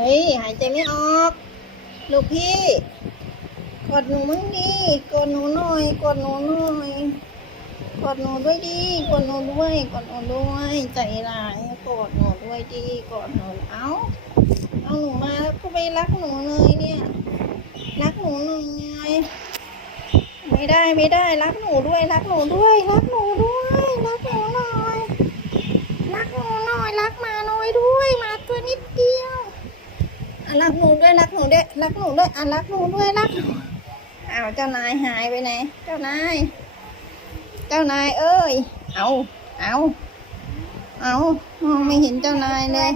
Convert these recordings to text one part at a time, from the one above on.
เฮ้ย หายใจไม่ออก ลูกพี่ กดหนูมั้งดิ กดหนูหน่อย กดหนูหน่อย กดหนูด้วยดิ กดหนูด้วย กดหนูด้วย ใจร้ายกดหนูด้วยดิ กดหนู เอาเอาหนูมาแล้วก็ไปรักหนูเลยเนี่ย รักหนูหน่อยไงไม่ได้ไม่ได้ รักหนูด้วย รักหนูด้วย รักหนูด้วยรักหนูหน่อย รักหนูหน่อย รักหมาน้อยด้วยหมาตัวนิดเดียวอะ รักหนูด้วยรักหนูด้วยรักหนูด้วยอะรักหนูด้วยรักหนูอ้าวเจ้านายหายไปไหน เจ้านาย เจ้านายเอ้ย เอาเอาเอามองไม่เห็นเจ้านายเลย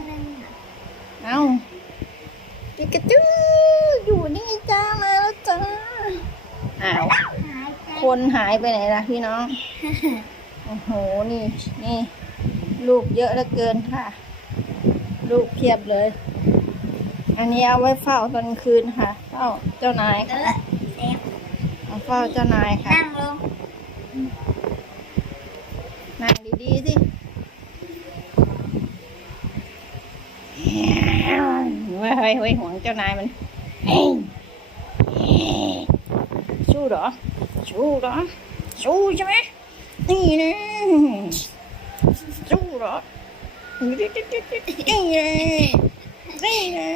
เอาปิกาจูอยู่นี่จ้ามาแล้วจ้าอ้าวคนหายไปไหนล่ะพี่น้องโอ้โหนี่นี่ ลูกเยอะเหลือเกินค่ะ ลูกเพียบเลย อันนี้เอาไว้เฝ้าตอนคืนค่ะ เฝ้าเจ้านายค่ะเอาเฝ้าเจ้านายค่ะ นั่งลง นั่งดีๆสิเฮ้ยเฮ้ยห่วงเจ้านายมัน สู้เหรอ สู้เหรอ สู้ใช่ไหมนี่นะสู้เหรอนี่นะ นี่นะ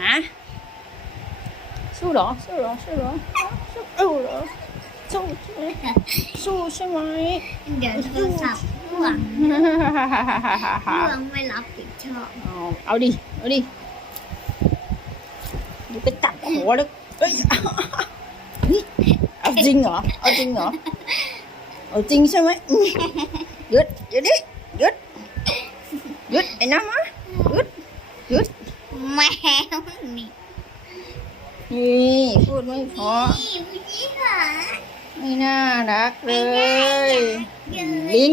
นะสู้เหรอสู้เหรอสู้เหรอสู้เหรอสู้ใช่ไหมสู้ใช่ไหมเดี๋ยวโทรศัพ ย่าไปตัดหัวเลยเอ้ยเอาจริงเหรอเอาจริงเหรอเอาจริงใช่ไหมอืมหยุดหยุดดิหยุดหยุดไอ้น้ำมะหยุดหยุดแมวนี่นี่พูดไม่เพอนี่พี่ค่ะไม่น่ารักเลยเยอะลิง